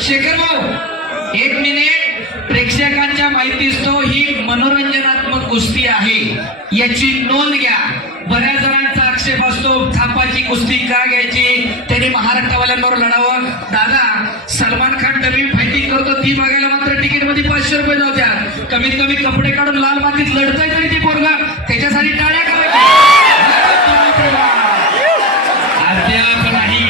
शेखर भाऊ एक मिनिट प्रेक्षकांच्या माहितीस्तो ही मनोरंजनात्मक कुस्ती आहे. याची नोंद घ्या. बऱ्याच जणांचा आक्षेप असतो थापाची कुस्ती का घ्यायची? त्यांनी महाराष्ट्रवाल्यांवर लढावं. दादा सलमान खान डबी फायटिंग करतो ती बघायला मात्र तिकीटमध्ये पाचशे रुपये जाऊ कमीत कमी कपडे काढून लाल मातीत लढतंय तरी ती पोरगा. त्याच्यासाठी टाळ्या करायच्या. अद्याप नाही